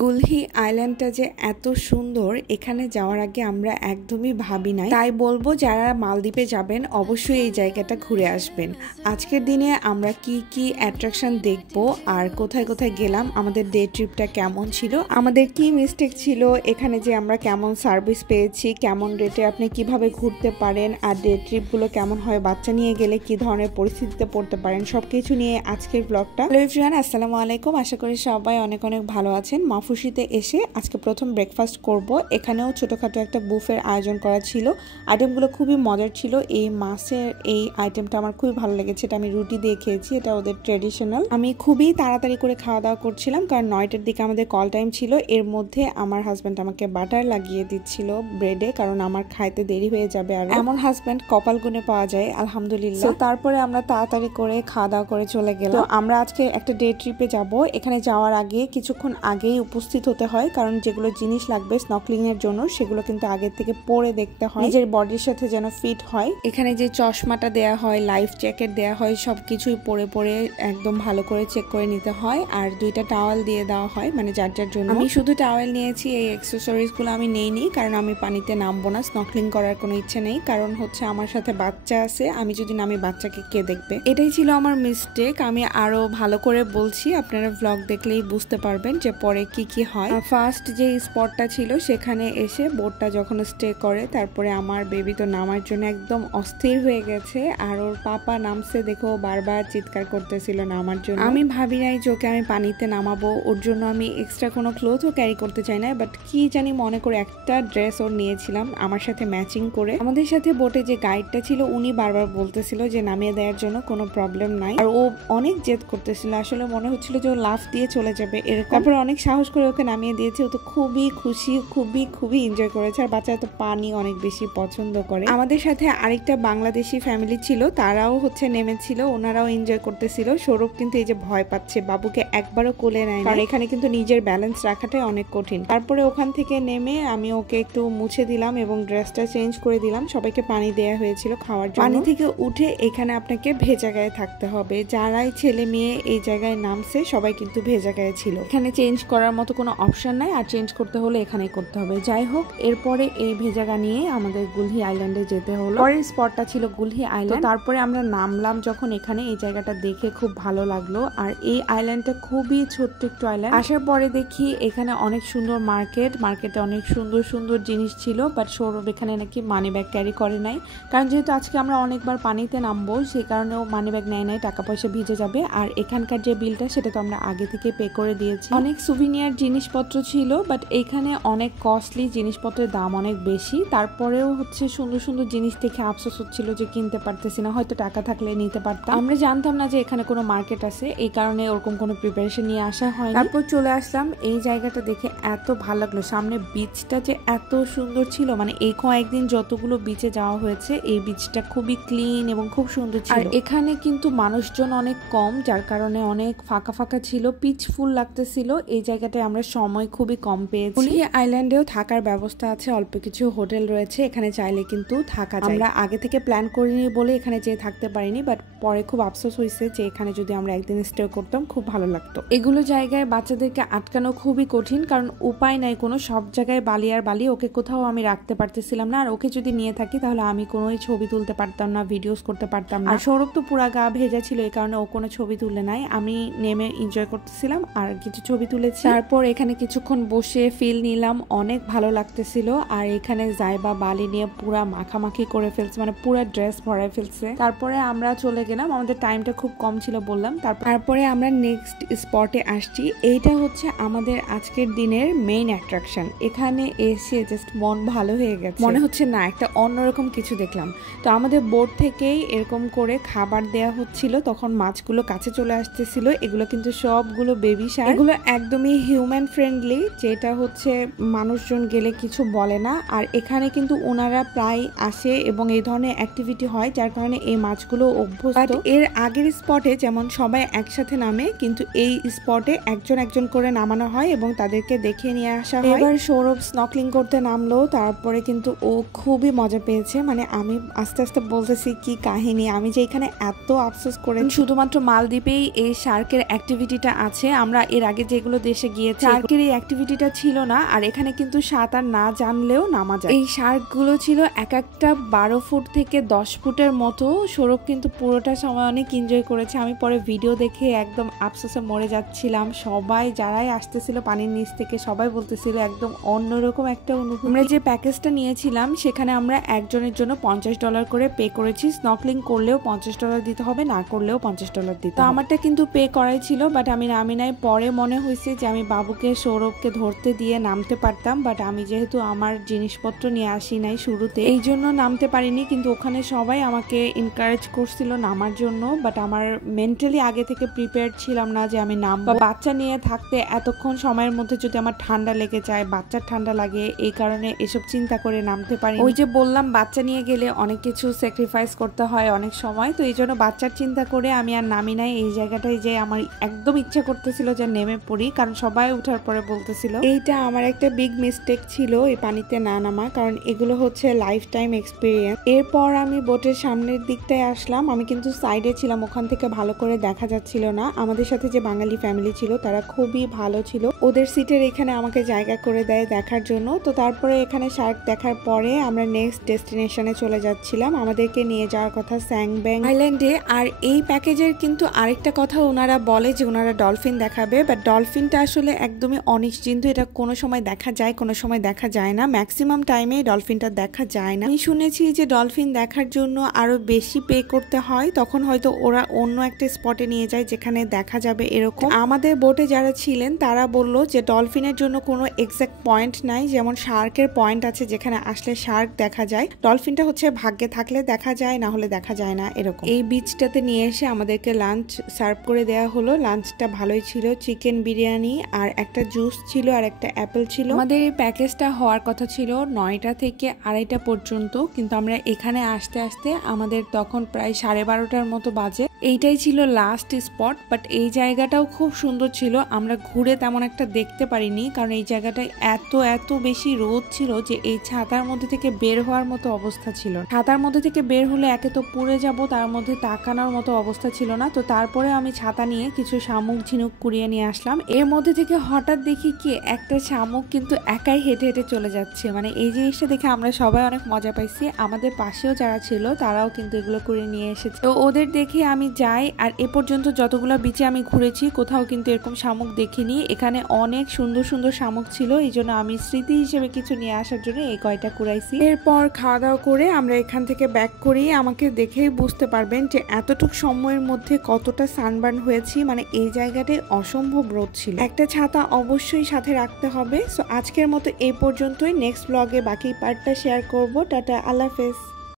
গুলহি আইল্যান্ডটা যে এত সুন্দর, এখানে যাওয়ার আগে আমরা একদমই ভাবি নাই। তাই বলবো যারা মালদ্বীপে যাবেন অবশ্যই এই জায়গাটা ঘুরে আসবেন। আজকের দিনে আমরা কি কি অ্যাট্রাকশন দেখব আর কোথায় কোথায় গেলাম, আমাদের ডে ট্রিপটা কেমন ছিল, আমাদের কি মিস্টেক ছিল, এখানে যে আমরা কেমন সার্ভিস পেয়েছি, কেমন রেটে আপনি কিভাবে ঘুরতে পারেন, আর ডে ট্রিপগুলো কেমন হয়, বাচ্চা নিয়ে গেলে কি ধরনের পরিস্থিতিতে পড়তে পারেন, সবকিছু নিয়ে আজকের ব্লগটা। হ্যালো এভরিওয়ান, আসসালামু আলাইকুম। আশা করি সবাই অনেক অনেক ভালো আছেন। মাফুসিতে এসে আজকে প্রথম ব্রেকফাস্ট করব। এখানেও ছোটখাটো একটা বুফের আয়োজন করা ছিল। আইটেমগুলো খুবই মজার ছিল। এই মাছের এই আইটেমটা আমার খুবই ভালো লেগেছে। এটা আমি রুটি দিয়ে খেয়েছি, এটা ওদের ট্রেডিশনাল। আমি খুবই তাড়াতাড়ি করে খাওয়া দাওয়া করছিলাম, কারণ 9টার দিকে আমাদের কল টাইম ছিল। এর মধ্যে আমার হাজব্যান্ড আমাকে বাটার লাগিয়ে দিচ্ছিল ব্রেডে, কারণ আমার খাইতে দেরি হয়ে যাবে। আর এমন হাজব্যান্ড কপাল গুনে পাওয়া যায়, আলহামদুলিল্লাহ। তারপরে আমরা তাড়াতাড়ি করে খাওয়া দাওয়া করে চলে গেলাম। তো আমরা আজকে একটা ডে ট্রিপে যাব। এখানে যাওয়ার আগে কিছুক্ষণ আগেই উপস্থিত হতে হয়, কারণ যেগুলো জিনিস লাগবে স্নর্কেলিং এর জন্য সেগুলো কিন্তু আগে থেকে পরে দেখতে হয়, নিজের বডির সাথে যেন ফিট হয়। এখানে যে চশমাটা দেয়া হয়, লাইফ জ্যাকেট দেয়া হয়, সবকিছুই পরে পরে একদম ভালো করে চেক করে নিতে হয়। আর 2টা টাওয়েল দিয়ে দেওয়া হয়, মানে যার যার জন্য। আমি শুধু টাওয়েল নিয়েছি, এই অ্যাক্সেসরিজ গুলো আমি নেইনি, কারণ আমি পানিতে নামবো না, স্নর্কেলিং করার কোনো ইচ্ছে নেই। কারণ হচ্ছে আমার সাথে বাচ্চা আছে, আমি যদি নামি বাচ্চাকে কে দেখবে। এটাই ছিল আমার মিস্টেক। আমি আরো ভালো করে বলছি, আপনারা ভ্লগ দেখলেই বুঝতে পারবেন যে পরে কি কি হয়। ফার্স্ট যে স্পটটা ছিল সেখানে এসে বোটটা যখন স্টে করে, তারপরে আমার বেবি তো নামার জন্য একদম অস্থির হয়ে গেছে। আর ওর পাপা নামছে দেখো, বারবার চিৎকার করতেছিল নামার জন্য। আমি ভাবি নাই যে ওকে আমি পানিতে নামাবো, ওর জন্য আমি এক্সট্রা কোনো ক্লোথও ক্যারি করতে চাই না, বাট কি জানি মনে করে একটা ড্রেস ওর নিয়েছিলাম আমার সাথে ম্যাচিং করে। আমাদের সাথে বোটে যে গাইডটা ছিল উনি বারবার বলতেছিল যে নামিয়ে দেওয়ার জন্য কোনো প্রবলেম নাই, আর ও অনেক জেদ করতেছিল। আসলে মনে হচ্ছিল যে ও লাফ দিয়ে চলে যাবে এরকম। তারপরে অনেক সাহস করে ওকে নামিয়ে দিয়েছে। ও তো খুবই খুশি, খুবই এনজয় করেছে। আর বাচ্চারা তো পানি অনেক বেশি পছন্দ করে। আমাদের সাথে আরেকটা বাংলাদেশি ফ্যামিলি ছিল, তারাও হচ্ছে নেমেছিল, ওনারাও এনজয় করতেছিল। সৌরভ কিন্তু এই যে ভয় পাচ্ছে, বাবুকে একবারও কোলে নেয়, কারণ এখানে কিন্তু নিজের ব্যালেন্স রাখাটাই অনেক কঠিন। তারপরে ওখান থেকে নেমে আমি ওকে একটু মুছে দিলাম এবং ড্রেসটা চেঞ্জ করে দিলাম। সবাইকে পানি দেয়া হয়েছিল খাওয়ার জন্য। পানি থেকে উঠে এখানে আপনাকে ভেজা গায়ে থাকতে হবে। যারাই ছেলে মেয়ে এই জায়গায় নামছে সবাই কিন্তু ভেজা গায়ে ছিল। এখানে চেঞ্জ করার মতো কোনো অপশন নাই, আর চেঞ্জ করতে হলে এখানেই করতে হবে। যাই হোক, এরপরে এই ভেজাগা নিয়ে আমাদের গুলহি আইল্যান্ডে যেতে হলো। পরের স্পটটা ছিল গুলহি আইল্যান্ড। তারপরে আমরা নামলাম যখন, এখানে এই জায়গাটা দেখে খুব ভালো লাগলো। আর এই আইল্যান্ডটা খুবই ছোট্ট একটু আইল্যান্ড। আসার পরে দেখি এখানে অনেক সুন্দর মার্কেটে অনেক সুন্দর সুন্দর জিনিস ছিল, বাট সৌরভ এখানে নাকি মানি ব্যাগ ক্যারি করে নাই, কারণ যেহেতু আজকে আমরা অনেকবার পানিতে নামবো সেই কারণে ও মানি ব্যাগ নেয় নাই, টাকা পয়সা ভিজে যাবে। আর এখানকার যে বিলটা সেটা তো আমরা আগে থেকে পে করে দিয়েছি। অনেক সুভিনিয়ার জিনিসপত্র ছিল, বাট এখানে অনেক কস্টলি, জিনিসপত্রের দাম অনেক বেশি। তারপরেও হচ্ছে সুন্দর সুন্দর জিনিস দেখে আফসোস হচ্ছিল যে কিনতে পারতেছি না, হয়তো টাকা থাকলে নিতে পারতাম। আমরা জানতাম না যে এখানে কোনো মার্কেট আছে, এই কারণে ওরকম কোনো প্রিপারেশন নিয়ে আসা হয়। তারপর চলে আসলাম। এই জায়গাটা দেখে এত ভালো লাগলো, সামনে বিচটা যে এত সুন্দর ছিল, মানে এই কয়েকদিন যতগুলো বিচে যাওয়া হয়েছে এই বিচটা খুবই ক্লিন এবং খুব সুন্দর ছিল। আর এখানে কিন্তু মানুষজন অনেক কম, যার কারণে অনেক ফাঁকা ফাঁকা ছিল, পিচফুল লাগতেছিল। এই জায়গাটায় আমরা সময় খুবই কম পেয়েছি। গুলহি আইল্যান্ডেও থাকার ব্যবস্থা আছে, অল্প কিছু হোটেল রয়েছে, এখানে চাইলে কিন্তু থাকা যায়। আমরা আগে থেকে প্ল্যান করিনি বলে এখানে যেয়ে থাকতে পারিনি, বাট পরে খুব আফসোস হয়েছে যে এখানে যদি আমরা একদিন স্টে করতাম খুব ভালো লাগতো। এগুলো জায়গায় বাচ্চাদেরকে আটকানো খুবই কঠিন, কারণ উপায় নাই কোনো, সব জায়গায় বালি আর বালি। ওকে কোথাও আমি রাখতে পারতেছিলাম না, আর ওকে যদি নিয়ে থাকি তাহলে আমি কোনোই ছবি তুলতে পারতাম না, ভিডিওস করতে পারতাম না। আর সৌরভ তো পুরা গা ভেজা ছিল, এই কারণে ও কোনো ছবি তুলে নাই। আমি নেমে এনজয় করতেছিলাম আর কিছু ছবি তুলেছি। তারপর এখানে কিছুক্ষণ বসে ফিল নিলাম, অনেক ভালো লাগতেছিল। আর এখানে জাইবা বালি নিয়ে পুরা মাখামাখি করে ফেলছে, মানে পুরা ড্রেস ভরাই ফেলছে। তারপরে আমরা চলে গেলাম, আমাদের টাইমটা খুব কম ছিল বললাম। তারপরে আমরা নেক্সট স্পটে আসছি। এইটা হচ্ছে আমাদের আজকের দিনের মেইন অ্যাট্রাকশন। এখানে এসে জাস্ট মন ভালো হয়ে গেছে, মনে হচ্ছে না একটা অন্যরকম কিছু দেখলাম। তো আমাদের বোট থেকেই এরকম করে খাবার দেয়া হচ্ছিল, তখন মাছগুলো কাছে চলে আসতেছিল। এগুলো কিন্তু সবগুলো বেবি শার্ক, এগুলো একদমই হিউম্যান ফ্রেন্ডলি, যেটা হচ্ছে মানুষজন গেলে কিছু বলে না। আর এখানে কিন্তু ওনারা প্রায় আসে এবং এই ধরনের অ্যাক্টিভিটি হয়, যার কারণে এই মাছগুলো অভ্যস্ত। এর আগের স্পটে যেমন সবাই একসাথে নামে, কিন্তু এই স্পটে একজন একজন করে নামানো হয় এবং তাদেরকে দেখে নিয়ে আসা হয়। এবার সৌরভ স্নর্কেলিং করতে নামলো, তারপরে কিন্তু ও খুবই মজা পেয়েছে। মানে আমি আস্তে আস্তে বলতেছি কি কাহিনী, আমি যে এখানে এত আফসোস করে শুধুমাত্র মালদ্বীপেই এই শার্কের অ্যাক্টিভিটিটা আছে। আমরা এর আগে যেগুলো দেশে গিয়ে গিয়েছে। শার্কের এই অ্যাক্টিভিটিটা ছিল না, আর এখানে কিন্তু সাঁতার না জানলেও নামা যায়। এই শার্কগুলো ছিল এক একটা 12 ফুট থেকে 10 ফুটের মতো। সৌরভ কিন্তু পুরোটা সময় অনেক এনজয় করেছে। আমি পরে ভিডিও দেখে একদম আফসোসে মরে যাচ্ছিলাম। সবাই যারাই আসতেছিল পানির নিচ থেকে সবাই বলতেছিল একদম অন্যরকম একটা অনুভূতি। আমরা যে প্যাকেজটা নিয়েছিলাম সেখানে আমরা একজনের জন্য $50 করে পে করেছি। স্নর্কেলিং করলেও $50 দিতে হবে, না করলেও $50 দিতে হবে। আমারটা কিন্তু পে করাই ছিল, বাট আমি নামি নাই। পরে মনে হয়েছে যে আমি বাবুকে সৌরভকে ধরতে দিয়ে নামতে পারতাম, বাট আমি যেহেতু আমার জিনিসপত্র নিয়ে আসি নাই শুরুতে, এই জন্য নামতে পারিনি। কিন্তু ওখানে সবাই আমাকে এনকারেজ করছিল নামার জন্য, বাট আমার মেন্টালি আগে থেকে প্রিপেয়ার ছিলাম না যে আমি নামবো। বাচ্চা নিয়ে থাকতে এতক্ষণ সময়ের মধ্যে যদি আমার ঠান্ডা লেগে যায়, বাচ্চার ঠান্ডা লাগে, এই কারণে এসব চিন্তা করে নামতে পারি। ওই যে বললাম বাচ্চা নিয়ে গেলে অনেক কিছু স্যাক্রিফাইস করতে হয় অনেক সময়, তো এই জন্য বাচ্চার চিন্তা করে আমি আর নামি নাই। এই জায়গাটায় যে আমার একদম ইচ্ছা করতেছিল যে নেমে পড়ি, কারণ সবাই উঠার পরে বলতেছিল। এইটা আমার একটা বিগ মিস্টেক ছিল এই পানিতে না নামা, কারণ এগুলো হচ্ছে লাইফ টাইম এক্সপিরিয়েন্স। এরপর আমি বোটের সামনের দিকটায় আসলাম। আমি কিন্তু সাইডে ছিলাম, ওখান থেকে ভালো করে দেখা যাচ্ছিল না। আমাদের সাথে যে বাঙালি ফ্যামিলি ছিল তারা খুবই ভালো ছিল, ওদের সিটের এখানে আমাকে জায়গা করে দেয় দেখার জন্য। তো তারপরে এখানে শার্ক দেখার পরে আমরা নেক্সট ডেস্টিনেশনে চলে যাচ্ছিলাম। আমাদেরকে নিয়ে যাওয়ার কথা স্যাংব্যাং আইল্যান্ডে। আর এই প্যাকেজের কিন্তু আরেকটা কথা ওনারা বলে যে ওনারা ডলফিন দেখাবে, বাট ডলফিনটা আসলে একদমই অনিশ্চিত। এটা কোনো সময় দেখা যায়, কোনো সময় দেখা যায় না। ম্যাক্সিমাম টাইমে ডলফিনটা দেখা যায় না। আমি শুনেছি যে ডলফিন দেখার জন্য আরো বেশি পে করতে হয়, তখন হয়তো ওরা অন্য একটা স্পটে নিয়ে যায় যেখানে দেখা যাবে এরকম। আমাদের বোটে যারা ছিলেন তারা বলল যে ডলফিনের জন্য কোনো এক্সাক্ট পয়েন্ট নাই, যেমন শার্কের পয়েন্ট আছে যেখানে আসলে শার্ক দেখা যায়। ডলফিনটা হচ্ছে ভাগ্যে থাকলে দেখা যায়, না হলে দেখা যায় না এরকম। এই বিচটাতে নিয়ে এসে আমাদেরকে লাঞ্চ সার্ভ করে দেওয়া হলো। লাঞ্চটা ভালোই ছিল, চিকেন বিরিয়ানি আর একটা জুস ছিল আর একটা অ্যাপেল ছিল। আমাদের এই প্যাকেজটা হওয়ার কথা ছিল 9টা থেকে 2:30 পর্যন্ত, কিন্তু আমরা এখানে আসতে আসতে আমাদের তখন প্রায় 12:30টার মতো বাজে। এইটাই ছিল লাস্ট স্পট, বাট এই জায়গাটাও খুব সুন্দর ছিল। আমরা ঘুরে তেমন একটা দেখতে পারিনি, কারণ এই জায়গাটায় এত বেশি রোদ ছিল যে এই ছাতার মধ্যে থেকে বের হওয়ার মতো অবস্থা ছিল। ছাতার মধ্যে থেকে বের হলে একে তো পুড়ে যাব, তার মধ্যে তাকানোর মতো অবস্থা ছিল না। তো তারপরে আমি ছাতা নিয়ে কিছু শামুক ঝিনুক কুড়িয়ে নিয়ে আসলাম। এর মধ্যে থেকে হঠাৎ দেখি কি একটা শামুক কিন্তু একাই হেঁটে হেঁটে চলে যাচ্ছে। মানে এই জিনিসটা দেখে আমরা সবাই অনেক মজা পাইছি। আমাদের পাশেও যারা ছিল তারাও কিন্তু এগুলো করে নিয়ে এসেছে। তো ওদের দেখে আমি যাই। আর এ পর্যন্ত যতগুলো বিচে আমি ঘুরেছি কোথাও কিন্তু এরকম শামুক দেখিনি। এখানে অনেক সুন্দর সুন্দর শামুক ছিল, এই জন্য আমি স্মৃতি হিসেবে কিছু নিয়ে আসার জন্য এই কয়টা কুড়াইছি। এরপর খাওয়া দাওয়া করে আমরা এখান থেকে ব্যাক করি। আমাকে দেখেই বুঝতে পারবেন যে এতটুকু সময়ের মধ্যে কতটা সানবার্ন হয়েছি। মানে এই জায়গাটায় অসম্ভব রোদ ছিল। একটা ছাতা অবশ্যই সাথে রাখতে হবে। সো আজকের মতো এই পর্যন্তই। নেক্সট ব্লগে বাকি পার্টটা শেয়ার করব। টাটা, আল্লাহ হাফেজ।